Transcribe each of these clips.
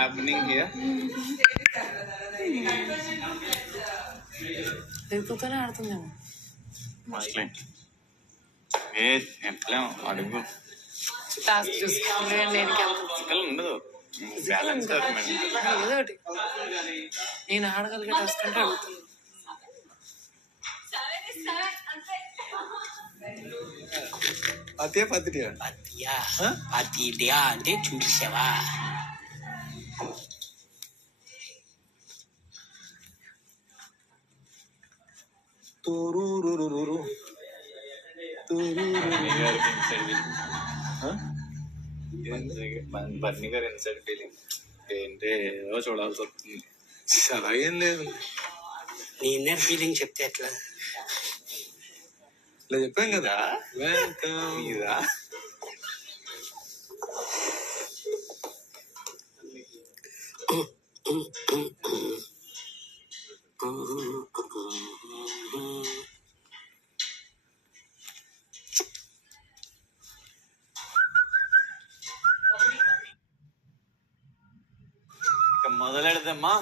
happening here? ఎక్కువనే ఆడుతుందేమో mostly ఎట్లా అడుగు టాస్క్ చూసుకుంటే ఫిజికల్ ఉండదు బ్యాలెన్స్ ఏదో ఒకటి నేను ఆడగలిగే టాస్క్ అంటే అడుగుతుంది. అదే పత్తియా పతిడియా అంటే చూసావా? బన్నీ గారు ఇన్సైడ్ ఫీలింగ్ ఏంటి ఏదో చూడాల్సి వస్తుంది. అలా ఏం లేదు, నీ ఇన్నర్ ఫీలింగ్ చెప్తే ఎట్లా? ఇలా చెప్పాం కదా. వెల్కమ్ ఇదా మొదలెడదమ్మా.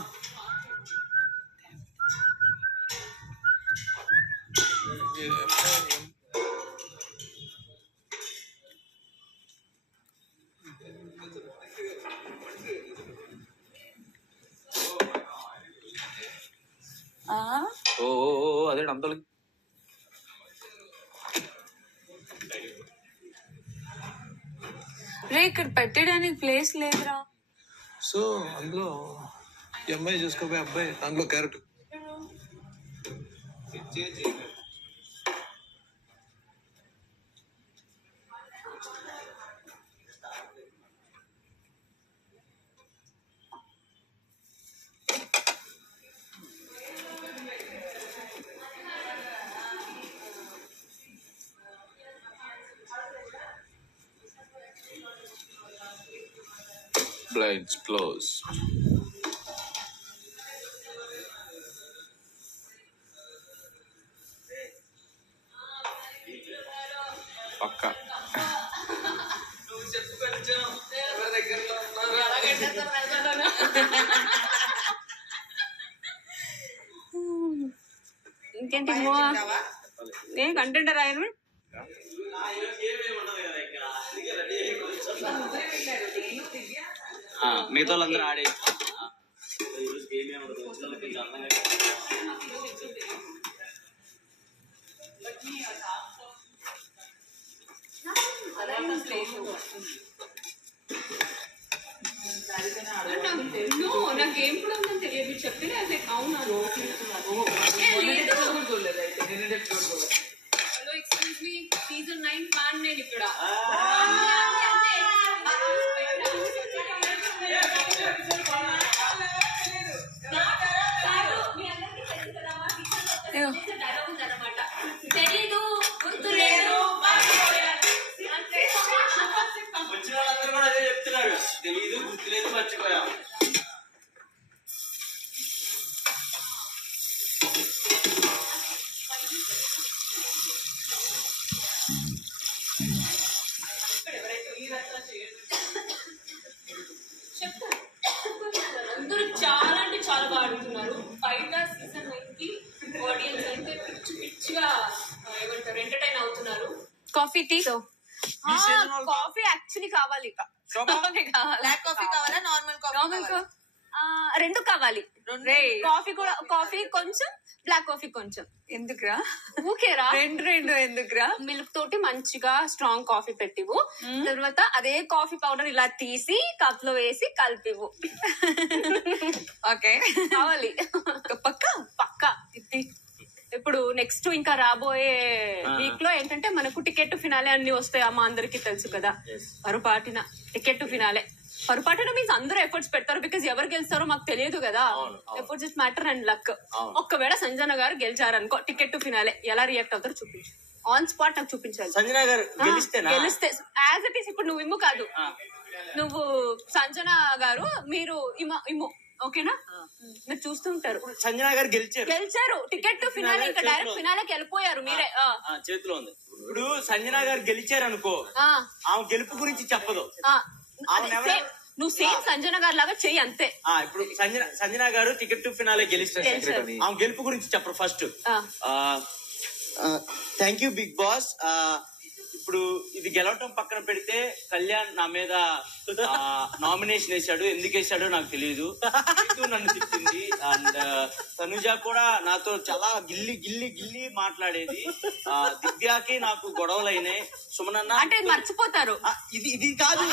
ఓ అదే అంతలు రే ఇక్కడ పెట్టడానికి ప్లేస్ లేదురా. సో అందులో ఈ అమ్మాయి చూసుకోపోయి అబ్బాయి దాంట్లో క్యారెట్. blinds closed. పక్కా ఇంకేంటి ఏం కంటెంట్ రాయను. మిగతా వాళ్ళందరూ ఆడే నాకేం కూడా ఉందని తెలియదు. చెప్పిన అవునా? Hello excuse me, season 9 fan నేను ఇక్కడ. తెలీదు, గుర్తు లేదు. వచ్చిన వాళ్ళందరూ కూడా అదే చెప్తున్నారు, తెలీదు, గుర్తులేదు, మర్చిపోయాం. అందరూ చాలా అంటే చాలా బాగా అడుగుతున్నారు. బయట సీజన్ 9 కి ఆడియన్స్ అయితే పిచ్చి పిచ్చిగా ఏమంటారు ఎంటర్టైన్ అవుతున్నారు. కాఫీ టీ కాఫీ యాక్చువల్లీ కావాలి. బ్లాక్ కాఫీ కావాలా, నార్మల్ కాఫీ? రెండు కావాలి. కాఫీ కూడా, కాఫీ కొంచెం, బ్లాక్ కాఫీ కొంచెం. ఎందుకురా? ఊకేరా, రెండు ఎందుకురా? మిల్క్ తోటి మంచిగా స్ట్రాంగ్ కాఫీ పెట్టివు, తర్వాత అదే కాఫీ పౌడర్ ఇలా తీసి కప్ లో వేసి కలిపివు. ఓకే కావాలి. పక్కా పక్కా. ఇప్పుడు నెక్స్ట్ ఇంకా రాబోయే వీక్ లో ఏంటంటే మనకు టికెట్ ఫినాలే అన్ని వస్తాయి. అమ్మ అందరికి తెలుసు కదా. పరుపాటిన టికెట్ ఫినాలే. పరుపాటిన మీన్స్ అందరూ ఎఫర్ట్స్ పెడతారు. బికాజ్ ఎవరు గెలుస్తారో మాకు తెలియదు కదా. Efforts is matter and luck. ఒక్కవేళ సంజన గారు గెలిచారనుకో టికెట్ ఫినాలే ఎలా రియాక్ట్ అవుతారో చూపించు. ఆన్ స్పాట్ నాకు చూపించాలి. సంజన గారు గెలిస్తేనా? గెలిస్తే యాజ్ ఇట్ ఈస్. ఇప్పుడు నువ్వు ఇమ్ము కాదు, నువ్వు సంజన గారు, మీరు ఇమ్ము. ఓకేనా? మీరు చూస్తూ ఉంటారు. సంజన గారు గెలిచారు. టికెట్ టు ఫినాలే, ఇంకా డైరెక్ట్ ఫినాలేకి వెళ్ళిపోయారు మీరే. చేతిలో ఉంది. ఇప్పుడు సంజన గారు గెలిచారు అనుకో, ఆమె గెలుపు గురించి చెప్పదు. నువ్వు సేమ్ సంజన గారు లాగా చెయ్యి అంతే. ఇప్పుడు సంజన గారు టికెట్ టు ఫినాలే గెలిస్తారు. ఆమె గెలుపు గురించి చెప్పరు first. Thank you Bigg Boss. ఇప్పుడు ఇది గెలవటం పక్కన పెడితే కళ్యాణ్ నా మీద నామినేషన్ వేసాడు. ఎందుకు వేసాడో నాకు తెలియదు. నన్ను తిట్టింది. అండ్ తనుజ కూడా నాతో చాలా గిల్లి మాట్లాడేది. దివ్యాకి నాకు గొడవలు అయినాయి. సుమనన్న అంటే మర్చిపోతారు. ఇది కాదు,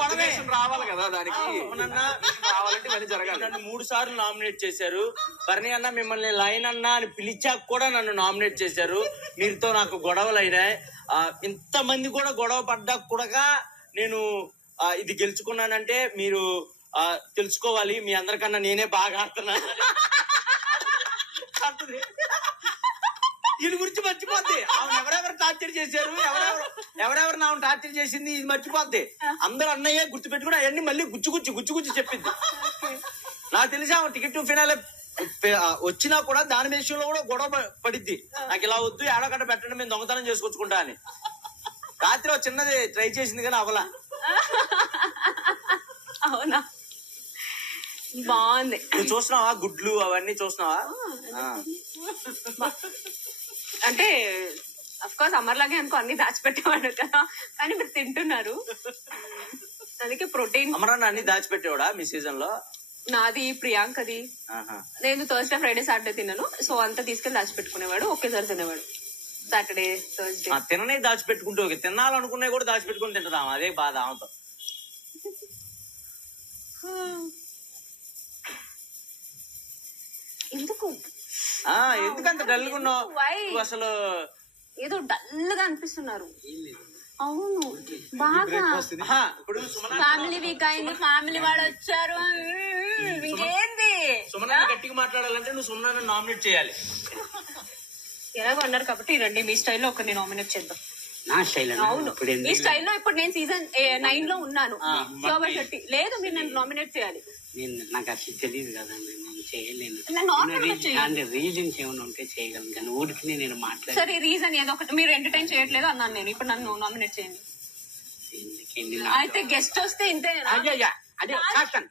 గొడవే రావాలి కదా దానికి. సుమనన్న రావాలంటే ఇవన్నీ జరగాలి. నన్ను 3 సార్లు నామినేట్ చేశారు. భరణి అన్న మిమ్మల్ని లైన్ అన్న అని పిలిచాక కూడా నన్ను నామినేట్ చేశారు. మీరుతో నాకు గొడవలు అయినాయి. ఇంతమంది కూడా గొడవ పడ్డా కూడా నేను ఇది గెలుచుకున్నానంటే మీరు తెలుసుకోవాలి, మీ అందరికన్నా నేనే బాగా ఆడుతున్నాను. దీని గురించి మర్చిపోద్ది. ఆమె ఎవరెవరు టార్చర్ చేశారు, ఎవరెవరు నా టార్చర్ చేసింది, ఇది మర్చిపోద్ది. అందరూ అన్నయ్య గుర్తు పెట్టుకుని అవన్నీ మళ్ళీ గుచ్చి చెప్పింది. నాకు తెలిసి ఆమె టికెట్ టు ఫినాలే వచ్చినా కూడా దాని విషయంలో కూడా గొడవ పడిద్ది. నాకు ఇలా వద్దు, ఏడగడ్డ పెట్టండి, మేము దొంగతనం చేసుకొచ్చుకుంటా అని. రాత్రి ఒక చిన్నది ట్రై చేసింది కానీ అవలా. అవునా? బాగుంది. నువ్వు చూస్తున్నావా గుడ్లు అవన్నీ చూస్తున్నావా? అంటే అఫ్ కోర్స్ అమర్ లాగే అనుకో అన్ని దాచిపెట్టేవాడు కదా, కానీ మీరు తింటున్నారు. అందుకే ప్రోటీన్. అమరన్న అన్ని దాచిపెట్టేవాడా మీ సీజన్ లో? నాది ప్రియాంకది. నేను థర్స్డే ఫ్రైడే సాటర్డే తిన్నాను. సో అంతా తీసుకెళ్లి దాచిపెట్టుకునేవాడు, ఒకేసారి తినేవాడు. సాటర్డే థర్స్డే తిననే దాచిపెట్టుకుంటూ తినాలనుకునే కూడా దాచిపెట్టుకుని తింటాం. అదే బాధ ఆమెతో. ఎందుకంత డల్ గా ఉన్నావు అసలు? ఏదో డల్ గా అనిపిస్తున్నారు. అవును, బాగా. ఇప్పుడు ఫ్యామిలీ వీక్ అయింది, ఫ్యామిలీ వాడు వచ్చారు. ఇంకేంది? సుమన గట్టిగా మాట్లాడాలంటే నువ్వు సుమన నామినేట్ చేయాలి. ఎలాగో అన్నారు కాబట్టి రండి, మీ స్టైల్లో ఒకరిని నామినేట్ చేద్దాం. నా స్టైల్? అవును, ఈ స్టైల్లో ఇప్పుడు నేను సీజన్ 9 లో ఉన్నాను. శోభా శెట్టి లేదు, మీరు నన్ను నామినేట్ చేయాలి. నాకు అసలు తెలియదు కదా, నేను చేయలేను. అంటే రీజన్స్ ఏమైనా ఉంటే చేయగలను, కానీ ఊరికి నేను మాట్లాడాను. సరే, రీజన్ ఏదో ఒకటి. మీరు ఎంటర్టైన్ చేయట్లేదు అన్నాను నేను, ఇప్పుడు నన్ను నామినేట్ చేయండి. అయితే గెస్ట్ వస్తే ఇంతే. అదే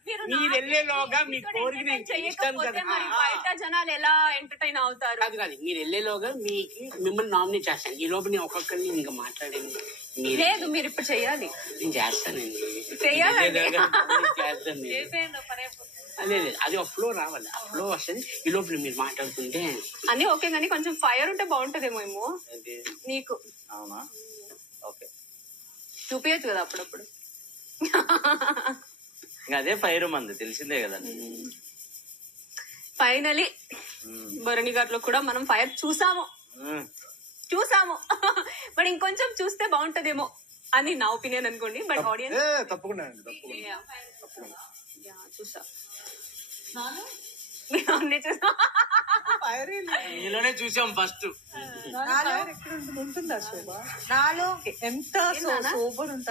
మీరు వెళ్ళేలోగా మీ కోరిక నేను చేస్తాను కదా. బయట జనాలు ఎలా ఎంటర్టైన్ అవుతారు? కాదు మీరు వెళ్ళేలోగా మిమ్మల్ని నామినేట్ చేస్తాను. ఈ లోపు నేను ఒక్కొక్కరిని ఇంకా మాట్లాడాను. లేదు, మీరు ఇప్పుడు చెయ్యాలి. నేను చేస్తానండి, చెయ్యాలండి. చేస్తాను. అదే అది ఒక ఫ్లో రావాలి, ఆ ఫ్లో వస్తుంది. ఈ లోపల మీరు మాట్లాడుతుంటే అన్ని ఓకే, కానీ కొంచెం ఫైర్ ఉంటే బాగుంటదేమో ఏమో నీకు. అవునా? ఓకే, చూపించచ్చు కదా అప్పుడప్పుడు. అదే ఫైర్ మంది తెలిసిందే కదా. ఫైనలీ భరణి గారిలో కూడా మనం ఫైర్ చూసాము. బట్ ఇంకొంచెం చూస్తే బాగుంటదేమో అని నా ఒపీనియన్ అనుకోండి. బట్ ఆడియన్స్ తప్పకుండా చూసా మీలోనే చూసాం ఫస్ట్.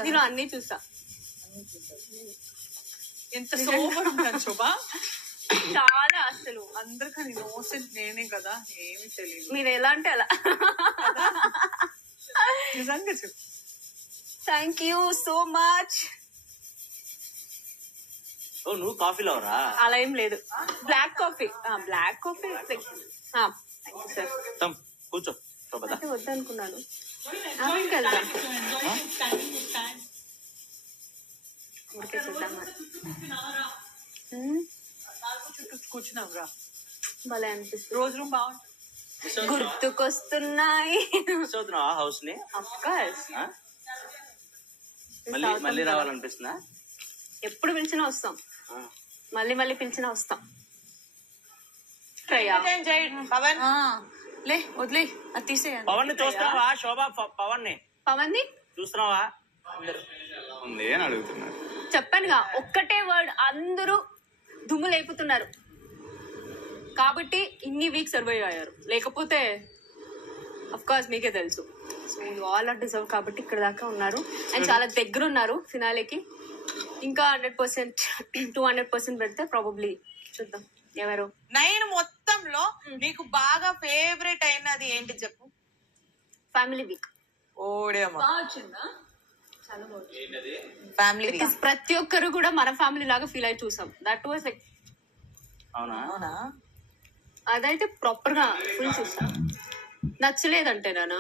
నేను అన్ని చూసా. ఎంత సూపర్ ఉంటాను శోభా. చాలా అసలు అందరికీ నోసెంట్ నేనే కదా, ఏమి తెలియదు. మీరు ఎలా అంటే అలా. నిజంగా చెప్పు. Thank you so much. నువ్వు కాఫీ లవరా? అలా ఏం లేదు, బ్లాక్ కాఫీ. సార్ కూర్చో. వద్దనుకున్నాను. వెళ్దాం, కూర్చున్నాం రా, భలే అనిపిస్తుంది. రోజు రూమ్ బాగుంటుంది. గుర్తుకొస్తున్నాయి హౌస్ ని. Of course. మళ్ళీ రావాలనిపిస్తుందా? ఎప్పుడు పిలిచినా వస్తాం, మళ్ళీ పిలిచినా వస్తాం. పవన్ లే, వదిలే, అది తీసేయండి. పవన్ ని చూస్తున్నావా? శోభా పవన్ ని చూస్తున్నావా? ఉంది అని అడుగుతున్నా. చెప్పానుగా, ఒక్కటే వర్డ్, అందరూ దుమ్ము లేపుతున్నారు కాబట్టి ఇన్ని వీక్స్ సర్వైవ్ అయ్యారు. లేకపోతే అఫ్ కోర్స్ మీకే తెలుసు. So you all are deserve కాబట్టి ఇక్కడ దాకా ఉన్నారు అండ్ చాలా దగ్గర ఉన్నారు ఫినాలేకి. ఇంకా 100%, 200% పెడితే ప్రాబబ్లీ చూద్దాం ఎవరు. 9 మొత్తంలో మీకు బాగా ఫేవరెట్ అయినది ఏంటి చెప్పు. Family week. ఓడేమో చాలా బాగుంది. ఫ్యామిలీ Because ప్రతి ఒక్కరు కూడా మన ఫ్యామిలీ లాగా ఫీల్ అయి చూసాం. దట్ వాజ్ లైక్ అవునా? అవునా? అదైతే ప్రాపర్ గా ఫుల్ చూసాం. నచ్చలేదంటే నానా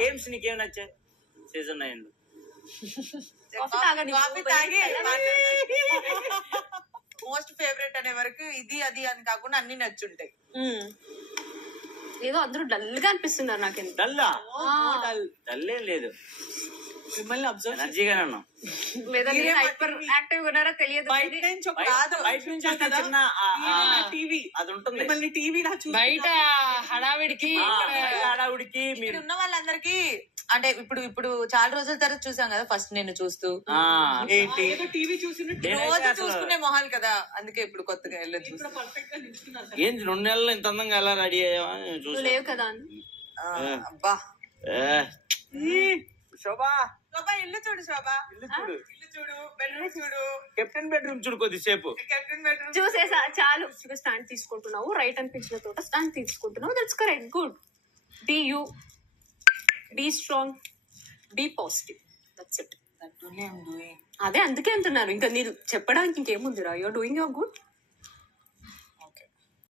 గేమ్స్ నీకేం నచ్చాయి సీజన్ 9 లో? కాఫీ తాగండి. కాఫీ తాగి మోస్ట్ ఫేవరెట్ అనే వరకు ఇది అది అని కాకుండా అన్ని నచ్చుంటాయి. ఏదో అందరూ డల్ గా అనిపిస్తున్నారు నాకు. డల్లా? డల్ ఏం లేదు, మిమ్మల్ని అబ్జర్వ్ ఎనర్జీగానే ఉన్నాం. లేదా హైపర్ యాక్టివ్ ఉన్నారో తెలియదు. బయట నుంచి వస్తే చిన్న టీవీ అది ఉంటుంది. మిమ్మల్ని టీవీ బయట హడావిడికి హడావుడికి ఇక్కడ మీరు ఉన్న వాళ్ళందరికీ అంటే ఇప్పుడు చాలా రోజుల తర్వాత చూసాం కదా ఫస్ట్ నేను చూస్తూ ఏంటి రోజు చూసుకునే మొహాలు కదా, అందుకే ఇప్పుడు కొత్తగా వెళ్ళి చూస్తా. ఏంటి 2 నెలలు ఇంత అందంగా ఎలా రెడీ అయ్యావా నువ్వు చూసా. లేవు కదా అని. అబ్బా శోభా శోభా ఇల్లు చూడు, శోభా ఇల్లు చూడు, ఇల్లు చూడు, బెడ్రూమ్ చూడు, కెప్టెన్ బెడ్రూమ్ చూడు కొద్దిసేపు. కెప్టెన్ బెడ్రూమ్ చూసేసా చాలు. స్టాండ్ తీసుకుంటున్నావు, రైట్ అనిపించిన చోట స్టాండ్ తీసుకుంటున్నావు. That's correct, good. Be you, be strong, be positive. That's it. అదే అందుకే అంటున్నారు. ఇంకా మీరు చెప్పడానికి ఇంకేముందిరా. You're doing your good.